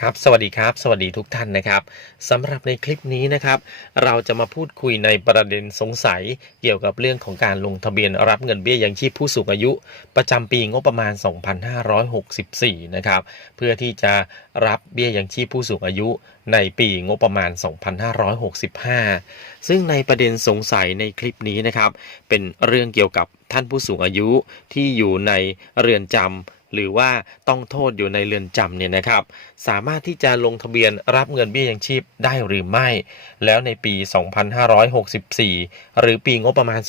ครับสวัสดีครับ สวัสดีทุกท่านนะครับสำหรับในคลิปนี้นะครับ เราจะมาพูดคุยในประเด็นสงสัยเกี่ยวกับเรื่องของการลงทะเบียนรับเงินเบี้ยยังชีพผู้สูงอายุ ประจำปีงบประมาณ 2564 นะครับ เพื่อที่จะรับเบี้ยยังชีพผู้สูงอายุในปีงบประมาณ 2565 ซึ่งในประเด็นสงสัยในคลิปนี้นะครับ เป็นเรื่องเกี่ยวกับท่านผู้สูงอายุที่อยู่ในเรือนจำ หรือว่าต้องโทษอยู่ในเรือนจำเนี่ยนะครับ สามารถที่จะลงทะเบียนรับเงินเบี้ยยังชีพได้หรือไม่ แล้วในปี 2564 หรือปีงบประมาณ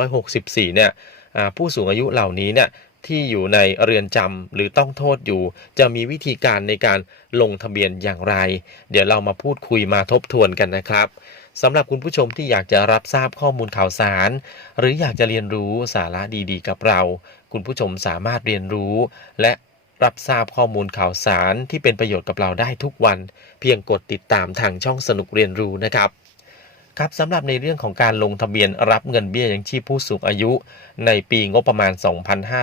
2564 เนี่ยอ่าผู้สูงอายุเหล่านี้เนี่ยที่อยู่ในเรือนจำหรือต้องโทษอยู่ จะมีวิธีการในการลงทะเบียนอย่างไร เดี๋ยวเรามาพูดคุยมาทบทวนกันนะครับ สำหรับคุณผู้ชมที่อยากจะรับทราบข้อมูลข่าวสาร หรืออยากจะเรียนรู้สาระดีๆ กับเรา คุณผู้ชมสามารถเรียนรู้ และรับทราบข้อมูลข่าวสารที่เป็นประโยชน์กับเราได้ทุกวัน เพียงกดติดตามทางช่องสนุกเรียนรู้นะครับครับสำหรับในเรื่องของการลงทะเบียนรับเงินเบี้ยยังชีพผู้สูงอายุ ในปีงบประมาณ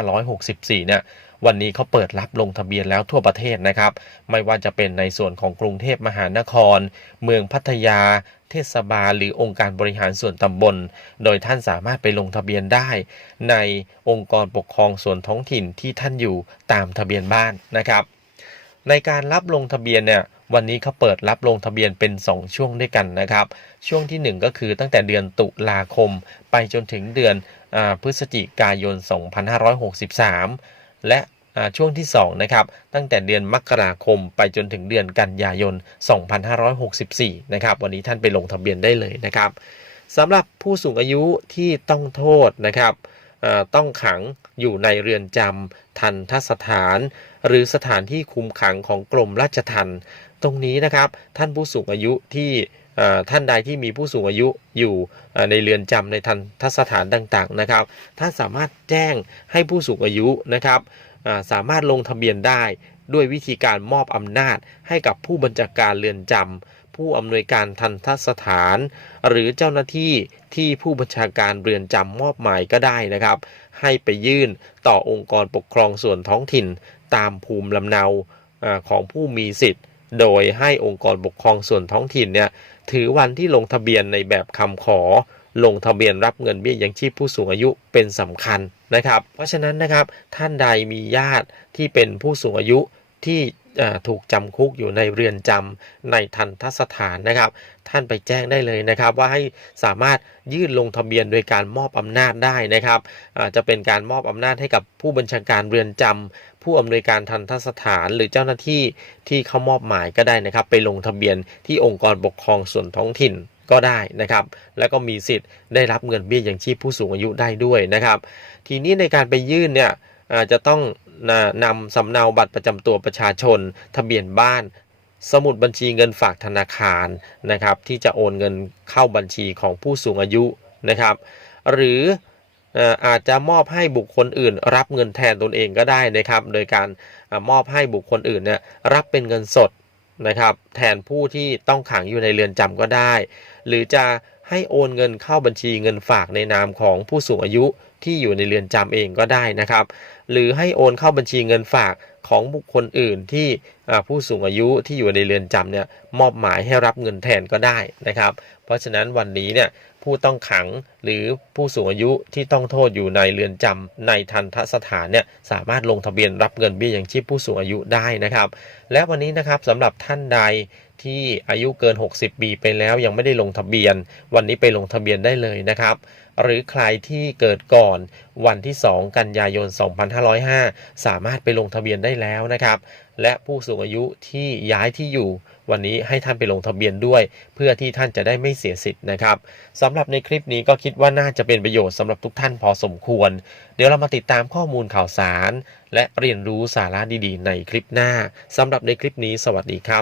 2564 เนี่ยวันนี้เขาเปิดรับลงทะเบียนแล้วทั่วประเทศนะครับ ไม่ว่าจะเป็นในส่วนของกรุงเทพมหานคร เมืองพัทยา เทศบาล หรือองค์การบริหารส่วนตำบล โดยท่านสามารถไปลงทะเบียนได้ ในองค์กรปกครองส่วนท้องถิ่นที่ท่านอยู่ตามทะเบียนบ้านนะครับ ในการรับลงทะเบียนเนี่ยวันนี้เขาเปิดรับลงทะเบียนเป็น 2 ช่วงด้วยกันนะครับ ช่วงทีหนึ่1 ก็คือตั้งแต่เดือนตุลาคม ไปจนถึงเดือนอพฤศจิกายน 2563 และ ช่วงที่2นะครับตั้งแต่เดือนมกราคมไปจนถึงเดือนกันยายน 2564 นะครับวันนี้ท่านไปลงทะเบียนได้เลยนะครับสำหรับผู้สูงอายุที่ต้องโทษนะครับต้องขังอยู่ในเรือนจำทันทสถาน หรือสถานที่คุมขังของกรมราชทัณฑ์ตรงนี้นะครับท่านผู้สูงอายุที่ท่านใดที่มีผู้สูงอายุอยู่ในเรือนจำในทันทสถานต่างๆนะครับท่านสามารถแจ้งให้ผู้สูงอายุนะครับ สามารถลงทะเบียนได้ด้วยวิธีการมอบอำนาจให้กับผู้บัญชาการเรือนจำผู้อำนวยการทันทสถาน หรือเจ้าหน้าที่ที่ผู้บัญชาการเรือนจำมอบหมายก็ได้นะครับ ให้ไปยื่นต่อองค์กรปกครองส่วนท้องถิ่น ตามภูมิลำเนาอของผู้มีสิทธิ์ โดยให้องค์กรปกครองส่วนท้องถิ่นเนี่ยถือวันที่ลงทะเบียนในแบบคำขอ ลงทะเบียนรับเงินเบี้ยยังชีพผู้สูงอายุเป็นสำคัญนะครับ เพราะฉะนั้นนะครับท่านใดมีญาติที่เป็นผู้สูงอายุที่ถูกจำคุกอยู่ในเรือนจำในทันทสถานนะครับ ท่านไปแจ้งได้เลยนะครับ ว่าให้สามารถยื่นลงทะเบียนโดยการมอบอำนาจได้นะครับจจะเป็นการมอบอำนาจให้กับผู้บัญชาการเรือนจำผู้อำนวยการทันทสถาน หรือเจ้าหน้าที่ที่เขามอบหมายก็ได้นะครับ ไปลงทะเบียนที่องค์กรปกครองส่วนท้องถิ่น ก็ได้นะครับ แล้วก็มีสิทธิ์ได้รับเงินเบี้ยยังชีพผู้สูงอายุได้ด้วยนะครับ ทีนี้ในการไปยื่นเนี่ยจะต้องนำสำเนาบัตรประจำตัวประชาชน ทะเบียนบ้านสมุดบัญชีเงินฝากธนาคารนะครับ ที่จะโอนเงินเข้าบัญชีของผู้สูงอายุนะครับ หรืออาจจะมอบให้บุคคลอื่น รับเงินแทนตนเองก็ได้นะครับ โดยการมอบให้บุคคลอื่นเนี่ยรับเป็นเงินสด นะครับ แทนผู้ที่ต้องขังอยู่ในเรือนจำก็ได้ หรือจะให้โอนเงินเข้าบัญชีเงินฝากในนามของผู้สูงอายุที่อยู่ในเรือนจำเองก็ได้นะครับ หรือให้โอนเข้าบัญชีเงินฝากของบุคคลอื่นที่ผู้สูงอายุที่อยู่ในเรือนจำเนี่ยมอบหมายให้รับเงินแทนก็ได้นะครับ เพราะฉะนั้นวันนี้เนี่ยผู้ต้องขังหรือผู้สูงอายุที่ต้องโทษอยู่ในเรือนจำในทันทสถานเนี่ยสามารถลงทะเบียนรับเงินเบี้ยยังชีพผู้สูงอายุได้นะครับ และวันนี้นะครับสำหรับท่านใด ที่อายุเกิน 60 ปีไปแล้วยังไม่ได้ลงทะเบียน วันนี้ไปลงทะเบียนได้เลยนะครับ หรือใครที่เกิดก่อนวันที่ 2 กันยายน 2505 สามารถไปลงทะเบียนได้แล้วนะครับ และผู้สูงอายุที่ย้ายที่อยู่วันนี้ให้ท่านไปลงทะเบียนด้วย เพื่อที่ท่านจะได้ไม่เสียสิทธิ์นะครับสำหรับในคลิปนี้ก็คิดว่าน่าจะเป็นประโยชน์สำหรับทุกท่านพอสมควร เดี๋ยวเรามาติดตามข้อมูลข่าวสาร และเรียนรู้สาระดีๆ ในคลิปหน้าสำหรับในคลิปนี้ สวัสดีครับ